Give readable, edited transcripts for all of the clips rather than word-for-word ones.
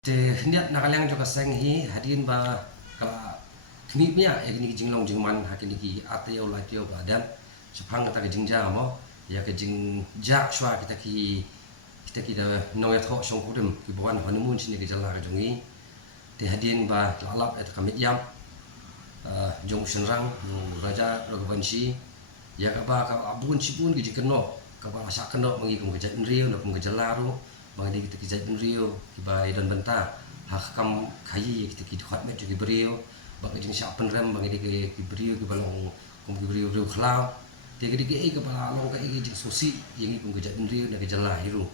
Te hniat nakalang jo kaseng hi hadin ba kala kni mia ya kini jinglong jingman hakini ki ateo la tio ba dan sepang ta ke jingja mo ya ke jing ja shwa kita ki da no ya tho song kudem ki bawan honeymoon sini ke jala ke jongi te hadin ba lalap et kamit yam jong shenrang raja rogabanshi ya ka ba ka abun sibun ki jikeno ka ba asa keno mangi kum ke jat rio no kum ke jala ro bangdi kita kijat rio kiba idan benta hakam kayi kita ki hot met ki brio bang jing sya penrem bang di ki brio ki balong kum ki brio rio khlau te ki ki ke bala long ka jing susi yang kum kijat rio na ke jala hiru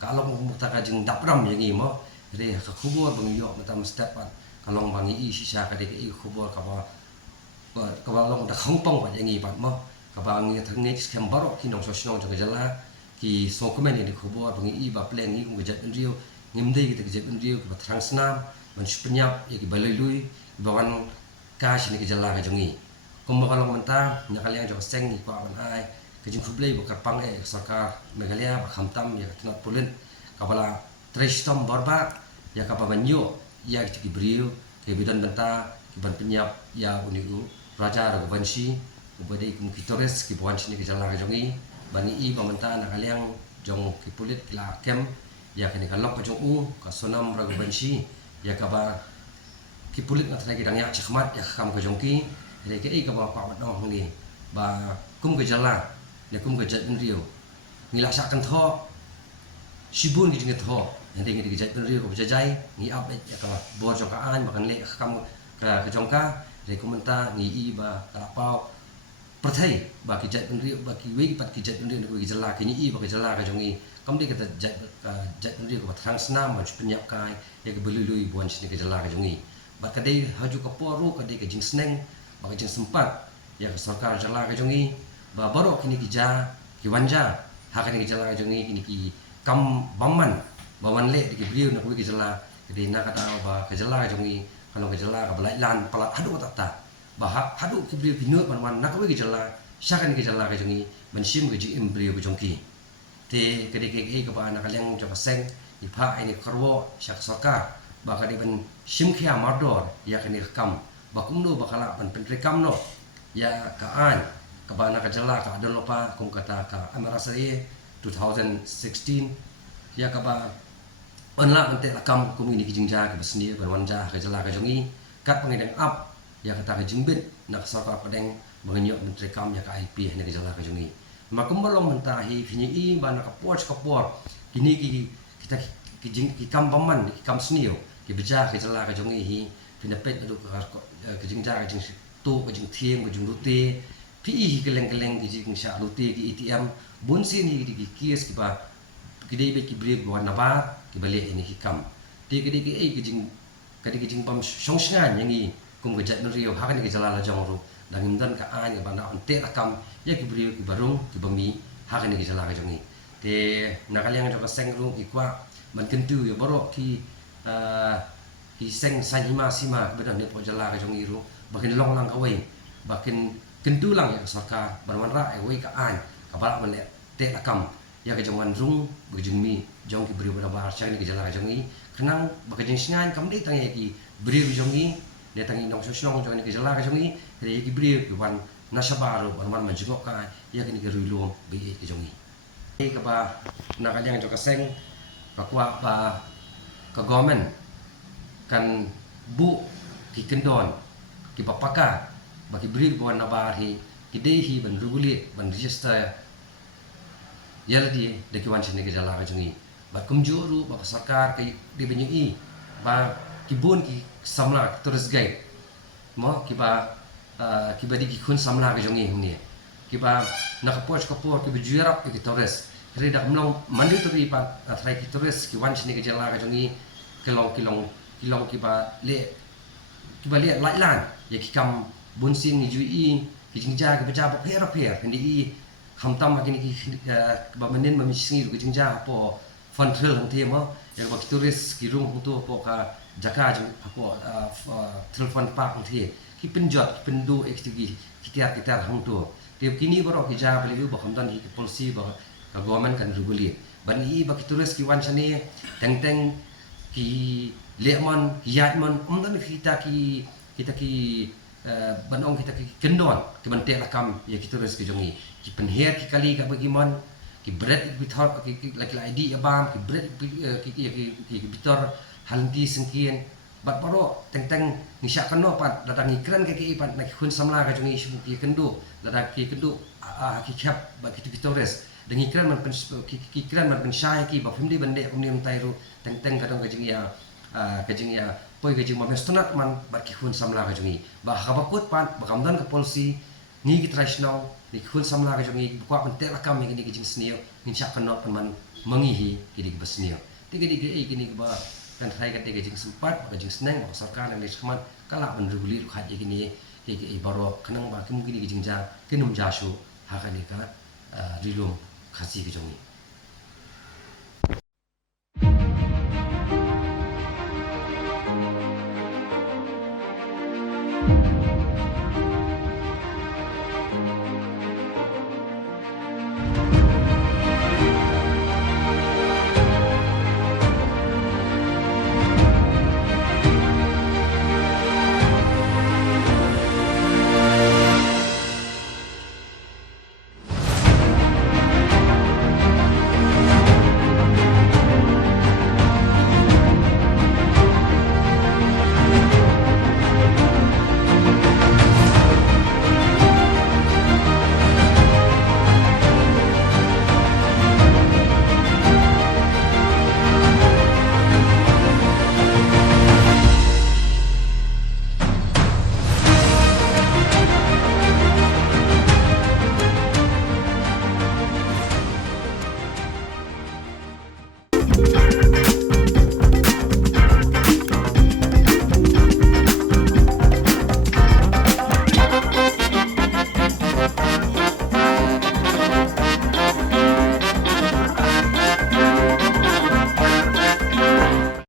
kalau kum ta ka jing dapram yang mo re ka khubur bang yo mata mestapat kalong bang i sisa ka de ki khubur ka long da khongpong ba yang pat mo ka bang ngi thang ngi skem baro ki nong so snong ke jala ki so komen ni khobor bangi i ba plan ni kum gejat rio ngimdei kita gejat rio ki batrang senam man sepenyap ya ki balului bawan kas ni ke jala ka jongi kum bakalong menta nyakal yang jo seng ni pa ban ai ke jing khublei ba kapang sarkar Meghalaya ba khamtam ya tinat pulen kabala tristom barba ya ka banyo ya ki brio ke bidan benta ki ban penyap ya uniu raja Raghuvanshi ubadai kum kitores ki bawan sini ke jala ka jongi bani i pamenta nakaliang jong kipulit kila kem ya kani kalok ka jong ka sonam Raghuvanshi ya ka ba kipulit na tnai kidang ya chkhmat ya kam ka jong ki re ke i ka ba pa dong ni ba kum ka jala ne kum ka jat rio ngila sa kan tho sibun ki jing tho nde ngi ki jat rio ko jajai ngi up ya ka bo jong ka an ba kan le kam ka jong ka re komenta ngi i ba ka pau perthai ba ki jat rio ba ki we pat ki jat rio ko ki jala ki ni i ba ki jala ka jongi kam de ka jat rio ko thang snam ma penyap kai ya ke belului buan sini ke jala ka jongi ba ka dei haju ka poru ka dei ka jing sneng ba ka jing sempat ya ka sarkar jala ka jongi ba baro kini ki ja ki wanja ha ka ni ki jala ka jongi kini ki kam bamman ba wan le ki brio na ko ki jala ke dei na ka ta ba ka jala ka jongi kalau ka jala ka balai lan palat hadu ta bahak hadu ki brio pinut man nak we ki jala syakan ki jala ka jongi mensim ki jing brio ki jongki te ke de ke ba na kaleng jo paseng i pha ini karwo syak sarkar ba ka de ban sim khia mardor ya ka ni kam ba kum do ba kala ban pen rekam no ya ka an ka ba na ka jala ka don lopa kum kata ka amarasari 2016 ya ka ba onla ante lakam kum ini ki jingja ka besni ban wanja ka jala ka jongi kat pangedang up ya kata ka jingbit nak sarkar padeng mengenyok menteri kam ya ka IP ne ke jala ka jongi makum balong mentahi fini i ba nak kapor kini kita ki kam paman ki kam snio ki beja ke jala ka jongi hi pina pet adu ka jingja ka jing tu ka jing thiem ka jing lute pi ki keleng ki jing sha lute ki ATM bun sini ki kies ki ba ki dei be ki break wa na ba ki bale ini ki kam ti ki ki ki jing pam songsngan yangi kum ke jat rio ha ka ni ke jala la jong ru dangim dan ka an ba na ante rakam ya ki brio ki barung ki bami ha ka ni ke jala ka jongi te nakaliang jo ka seng ru ki kwa man kentu yo boro ki seng sanima sima bedan ne po jala ka jongi ru bakin long lang ka wei bakin kentu lang ya sarkar barwan ra wei ka an ka ba man te rakam ya ka jongan rung bujung mi jong ki brio ba ba chang ni ke jala ka jongi kenang ba ka jing snan kam de tang ya ki brio ki jongi dia tangi nong sosong jangan ke jala ka jongi re ki brio ki wan nasabaro ban manjingok ka ya kini ke rulo be ke jongi ka ba na ka jang jo ka seng ka kwa ba ka government kan bu ki kendon ki papaka ba ki brio ban na ba hi ki dei hi ban regulate ban register yaldi de ki wan sini ke jala ka jongi ba kumjuru ba sarkar kai di benyu i ba kibun ki samla terus guide mo kiba di ki samla ke jongi huni kiba nak poch ki bujurap ki torres reda mlong mandi to bi pa trai ki torres ki wan sini ke jala ke jongi kilong kiba le lai lan ya ki kam bun sin ni jui ki jingja ki beja ba per ndi i hamtam ma kini ki ba menen ma mi singi ki jingja po fon trail hang te mo ya ba ki torres ki rung tu po ka jaka jeng aku telepon pak nanti ki penjot pendu ekstigi kita hang tu tiap kini baru kita beli bu bahkan dan polisi bah government kan regulate ban i ba ki turis ki wan sani teng ki lemon yat mon dan kita ki banong kita ki kendon ki bantek lakam ya kita res ki jongi ki penher ki kali ka bagi mon ki bread ki thor ki laki ID ya bam ki bread ki bitor halti sengkien bat paro teng ni syak keno pat datang ikran ki pat nak kun samla ka jongi shu ki kendo datang ki kendo ki khap ba kita res dengan ikran man ki ikran man pensyai ki ba family bande pemni mentai ru teng kadang ka jongi ya kajing ya poi kajing ma mestonat man bat ki hun samla ka jongi ba habakut pan ba kamdan ka polisi ni ki traditional ni hun samla ka jongi kwa pan tek lakam ni kajing snio ni syak keno pan man mengihi ki dik basnio tiga kini ba kan sai ka kajing sempat kajing seneng ba sarkar yang disman kala ban regulir khat ye kini ki baro kanang ba ki mungkin kajing ja kinum ja shu ha ka ni ka rilum khasi ki jongi